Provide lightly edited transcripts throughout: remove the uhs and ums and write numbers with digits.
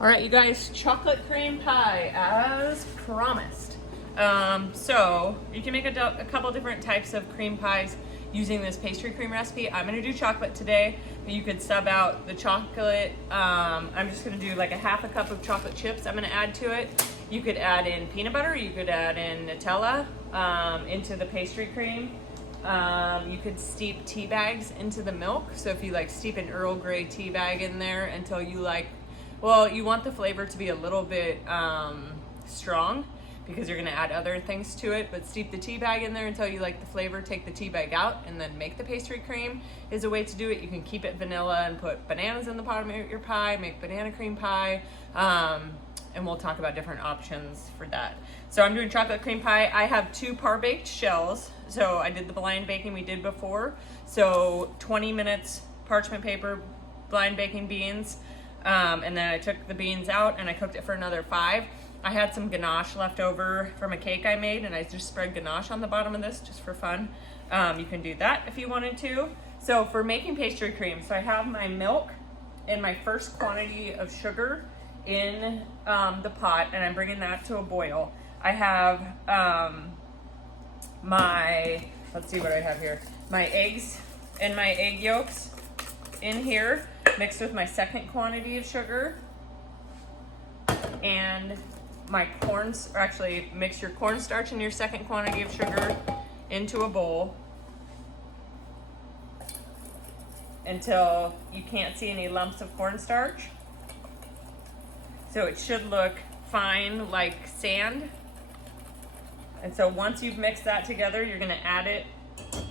All right, you guys, chocolate cream pie as promised. So you can make a couple different types of cream pies using this pastry cream recipe. I'm gonna do chocolate today, but you could sub out the chocolate. I'm just gonna do like a half a cup of chocolate chips I'm gonna add to it. You could add in peanut butter, you could add in Nutella into the pastry cream. You could steep tea bags into the milk. So if you like steep an Earl Grey tea bag in there until you like, well, you want the flavor to be a little bit strong because you're gonna add other things to it, but steep the tea bag in there until you like the flavor, take the tea bag out, and then make the pastry cream is a way to do it. You can keep it vanilla and put bananas in the bottom of your pie, make banana cream pie, and we'll talk about different options for that. So I'm doing chocolate cream pie. I have 2 par-baked shells. So I did the blind baking we did before. So 20 minutes parchment paper, blind baking beans, and then I took the beans out and I cooked it for another 5. I had some ganache left over from a cake I made, and I just spread ganache on the bottom of this just for fun. You can do that if you wanted to. So for making pastry cream, so I have my milk and my first quantity of sugar in the pot, and I'm bringing that to a boil. I have let's see what I have here. My eggs and my egg yolks in here, mixed with my second quantity of sugar, and my actually mix your cornstarch and your second quantity of sugar into a bowl until you can't see any lumps of cornstarch. So it should look fine like sand. And so once you've mixed that together, you're gonna add it,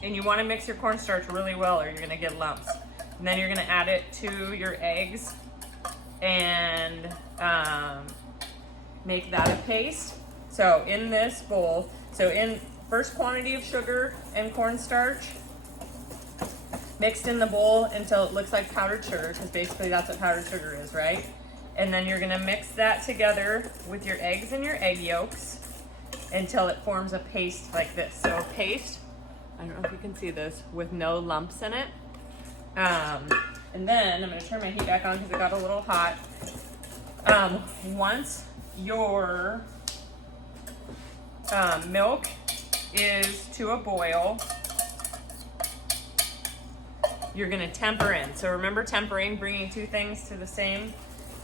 and you wanna mix your cornstarch really well or you're gonna get lumps. And then you're gonna add it to your eggs and make that a paste. So in this bowl, so in first quantity of sugar and cornstarch, mixed in the bowl until it looks like powdered sugar, because basically that's what powdered sugar is, right? And then you're gonna mix that together with your eggs and your egg yolks until it forms a paste like this. So a paste, I don't know if you can see this, with no lumps in it. And then I'm gonna turn my heat back on because it got a little hot. Once your milk is to a boil, you're gonna temper in. So remember tempering, bringing 2 things to the same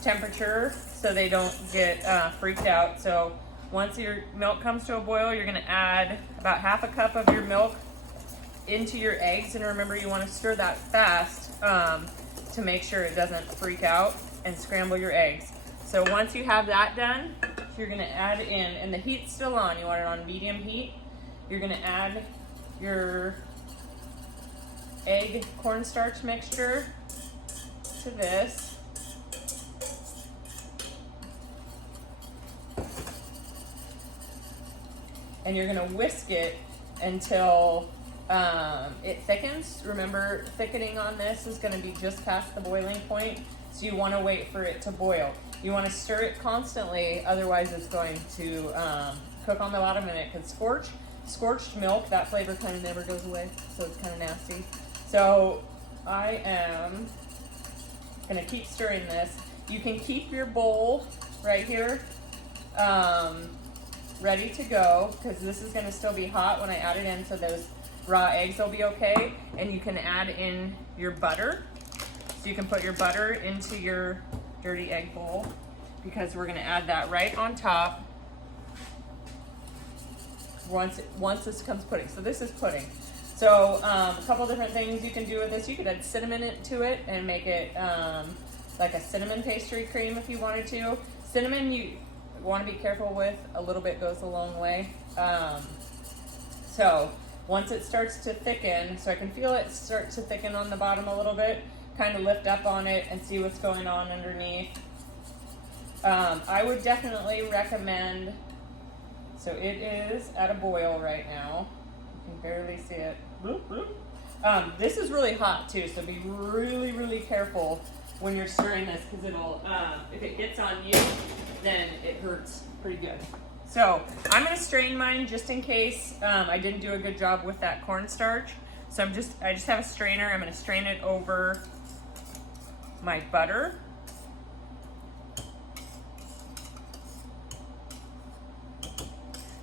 temperature so they don't get freaked out. So once your milk comes to a boil, you're gonna add about half a cup of your milk into your eggs, and remember you wanna stir that fast to make sure it doesn't freak out and scramble your eggs. So once you have that done, you're gonna add in, and the heat's still on, you want it on medium heat, you're gonna add your egg cornstarch mixture to this. And you're gonna whisk it until it thickens. Remember, thickening on this is gonna be just past the boiling point, so you wanna wait for it to boil. You wanna stir it constantly, otherwise it's going to cook on the bottom, and it could scorched milk, that flavor kind of never goes away, so it's kind of nasty. So I am gonna keep stirring this. You can keep your bowl right here ready to go, because this is gonna still be hot when I add it in, so those raw eggs will be okay. And you can add in your butter. So you can put your butter into your dirty egg bowl, because we're gonna add that right on top once this becomes pudding. So this is pudding. So a couple different things you can do with this. You could add cinnamon to it and make it like a cinnamon pastry cream if you wanted to. Cinnamon you want to be careful with, a little bit goes a long way. So once it starts to thicken, so I can feel it start to thicken on the bottom a little bit, kind of lift up on it and see what's going on underneath. I would definitely recommend, so it is at a boil right now. You can barely see it. This is really hot too, so be really, really careful when you're stirring this, because it'll, if it gets on you, then it hurts pretty good. So I'm gonna strain mine just in case I didn't do a good job with that cornstarch. So I just have a strainer. I'm gonna strain it over my butter.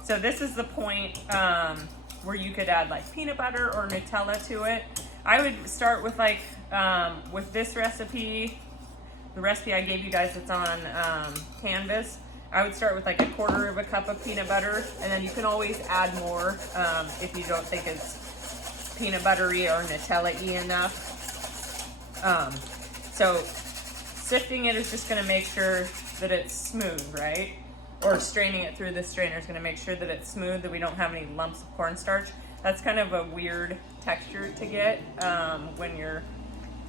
So this is the point where you could add like peanut butter or Nutella to it. I would start with like, with this recipe, the recipe I gave you guys that's on Canvas, I would start with like 1/4 cup of peanut butter, and then you can always add more if you don't think it's peanut buttery or Nutella-y enough. So sifting it is just gonna make sure that it's smooth, right? Or straining it through the strainer is gonna make sure that it's smooth, that we don't have any lumps of cornstarch. That's kind of a weird texture to get when you're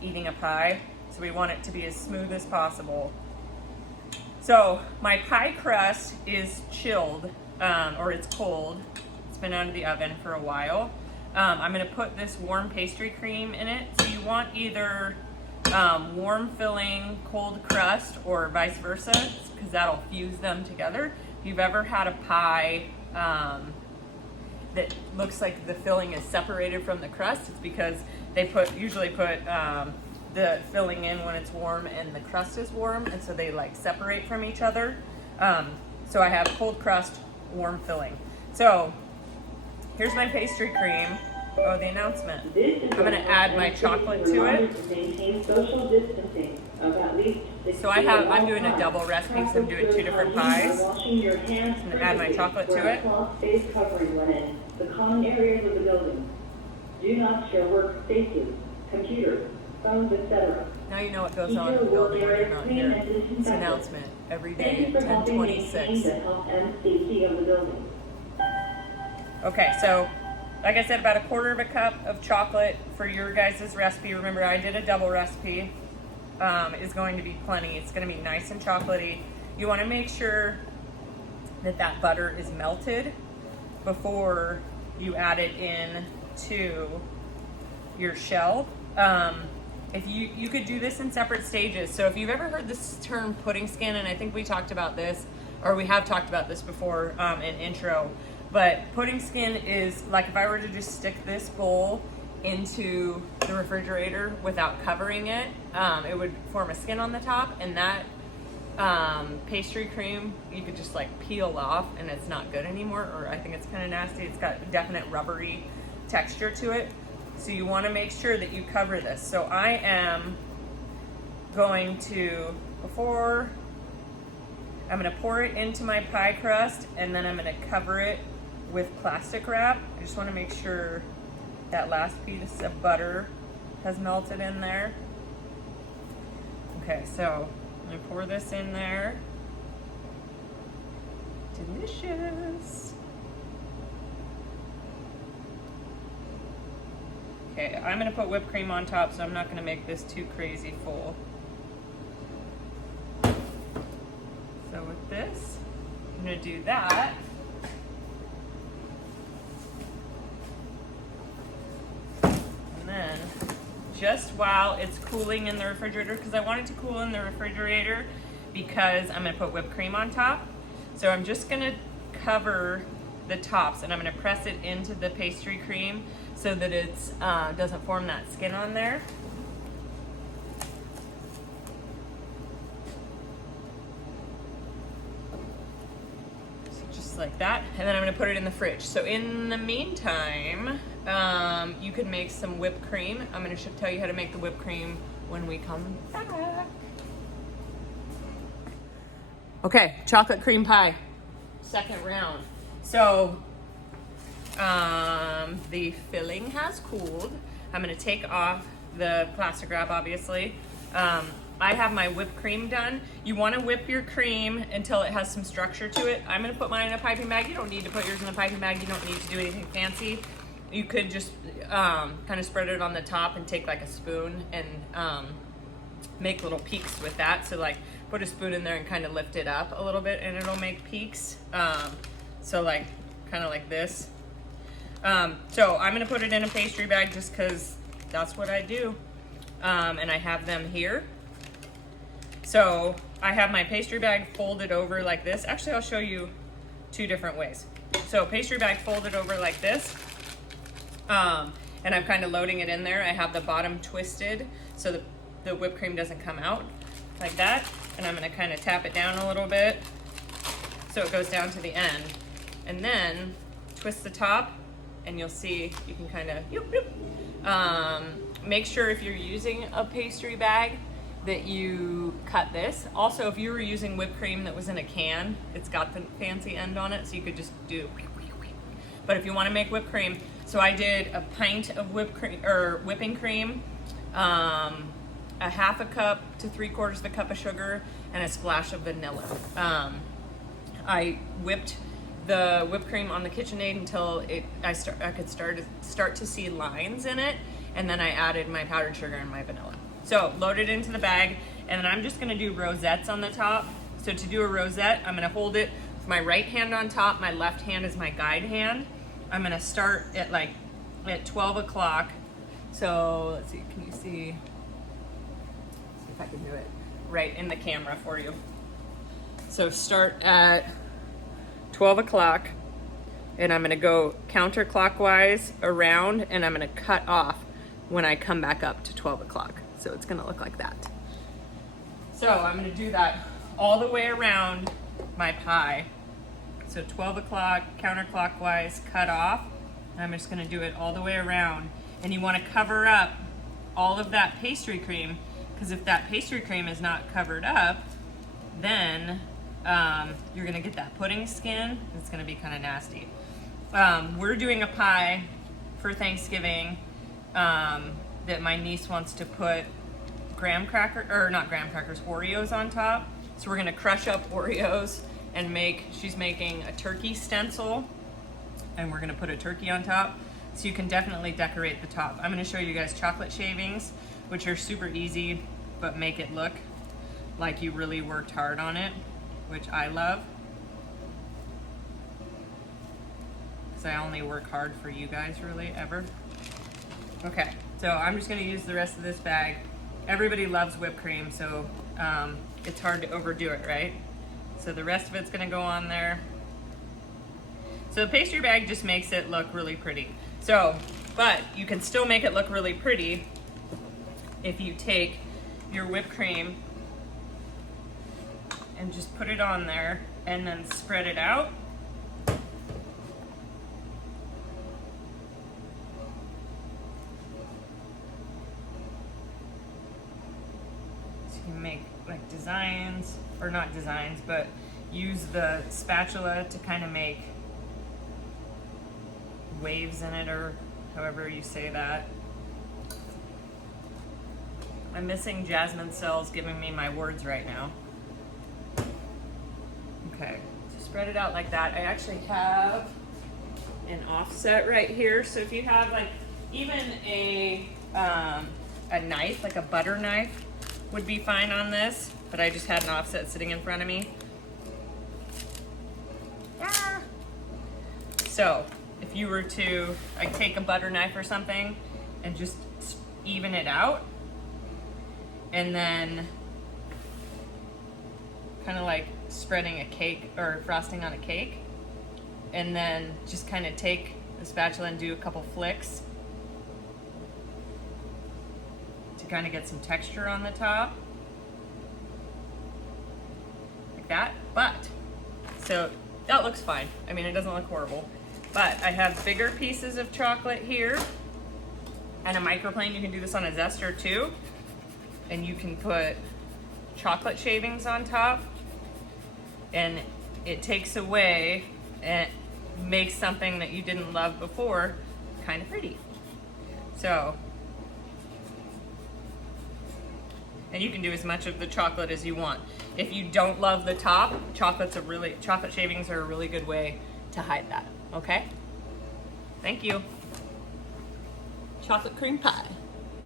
eating a pie. So we want it to be as smooth as possible. So my pie crust is chilled, or it's cold. It's been out of the oven for a while. I'm gonna put this warm pastry cream in it. So you want either warm filling cold crust or vice versa, because that'll fuse them together. If you've ever had a pie that looks like the filling is separated from the crust, it's because they usually put the filling in when it's warm and the crust is warm, and so they like separate from each other. So I have cold crust, warm filling. So here's my pastry cream. Oh, the announcement. I'm gonna add my chocolate to it. So I'm doing a double recipe because I'm doing 2 different pies. I'm gonna add my chocolate to it. The common areas of the building. Do not share workspaces, computers, phones, etc. Now you know what goes on in the building when you're not here. It's an announcement every day at 10:26. Okay, so like I said, about 1/4 cup of chocolate for your guys' recipe. Remember, I did a double recipe. Is going to be plenty. It's going to be nice and chocolatey. You want to make sure that that butter is melted before you add it in to your shell. If you could do this in separate stages. So if you've ever heard this term pudding skin, and I think we talked about this, or we have talked about this before in intro, but pudding skin is like if I were to just stick this bowl into the refrigerator without covering it, it would form a skin on the top, and that pastry cream you could just like peel off and it's not good anymore, or I think it's kind of nasty. It's got a definite rubbery texture to it. So you want to make sure that you cover this. So I am going to, I'm going to pour it into my pie crust, and then I'm going to cover it with plastic wrap. I just want to make sure that last piece of butter has melted in there. Okay, so I'm going to pour this in there. Delicious. Okay, I'm going to put whipped cream on top, so I'm not going to make this too crazy full. So with this, I'm going to do that. And then, just while it's cooling in the refrigerator, because I want it to cool in the refrigerator because I'm going to put whipped cream on top. So I'm just going to cover the tops, and I'm going to press it into the pastry cream so that it doesn't form that skin on there. So just like that, and then I'm going to put it in the fridge. So in the meantime, you could make some whipped cream. I'm going to tell you how to make the whipped cream when we come back. Okay, chocolate cream pie, second round. So the filling has cooled. I'm going to take off the plastic wrap, obviously. I have my whipped cream done. You want to whip your cream until it has some structure to it. I'm going to put mine in a piping bag. You don't need to put yours in a piping bag. You don't need to do anything fancy. You could just kind of spread it on the top and take like a spoon and make little peaks with that. So like put a spoon in there and kind of lift it up a little bit, and it'll make peaks. So like kind of like this. So I'm gonna put it in a pastry bag just because that's what I do. And I have them here. So I have my pastry bag folded over like this. Actually, I'll show you 2 different ways. So pastry bag folded over like this. And I'm kind of loading it in there. I have the bottom twisted so the whipped cream doesn't come out like that. And I'm gonna kind of tap it down a little bit so it goes down to the end. And then twist the top and you'll see you can kind of, make sure if you're using a pastry bag that you cut this. Also, if you were using whipped cream that was in a can, it's got the fancy end on it, so you could just do. But if you want to make whipped cream, so I did a pint of whipped cream or whipping cream, a half a cup to 3/4 of a cup of sugar, and a splash of vanilla. I whipped the whipped cream on the KitchenAid until I could start to see lines in it, and then I added my powdered sugar and my vanilla. So load it into the bag, and then I'm just gonna do rosettes on the top. So to do a rosette, I'm gonna hold it with my right hand on top, my left hand is my guide hand. I'm gonna start at 12 o'clock. So let's see, can you see if I can do it right in the camera for you. So start at 12 o'clock, and I'm gonna go counterclockwise around, and I'm gonna cut off when I come back up to 12 o'clock. So it's gonna look like that. So I'm gonna do that all the way around my pie. So 12 o'clock, counterclockwise, cut off. And I'm just gonna do it all the way around. And you wanna cover up all of that pastry cream, because if that pastry cream is not covered up, then you're gonna get that pudding skin. It's gonna be kind of nasty. We're doing a pie for Thanksgiving that my niece wants to put Oreos on top. So we're gonna crush up Oreos and she's making a turkey stencil, and we're gonna put a turkey on top. So you can definitely decorate the top. I'm gonna show you guys chocolate shavings, which are super easy, but make it look like you really worked hard on it, which I love. Because I only work hard for you guys, really, ever. Okay, so I'm just gonna use the rest of this bag. Everybody loves whipped cream, so it's hard to overdo it, right? So the rest of it's gonna go on there. So the pastry bag just makes it look really pretty. So, but you can still make it look really pretty if you take your whipped cream and just put it on there and then spread it out. Make like designs, or not designs, but use the spatula to kind of make waves in it, or however you say that. I'm missing Jasmine cells giving me my words right now. Okay, so spread it out like that. I actually have an offset right here, so if you have like even a knife, like a butter knife, would be fine on this, but I just had an offset sitting in front of me. Ah. So if you were to take a butter knife or something and just even it out, and then kind of like spreading a cake or frosting on a cake, and then just kind of take the spatula and do a couple flicks to kind of get some texture on the top, like that. But so that looks fine. I mean, it doesn't look horrible, but I have bigger pieces of chocolate here and a microplane. You can do this on a zester too, and you can put chocolate shavings on top, and it takes away and makes something that you didn't love before kind of pretty. So, and you can do as much of the chocolate as you want. If you don't love the top, chocolate shavings are a really good way to hide that, okay? Thank you. Chocolate cream pie.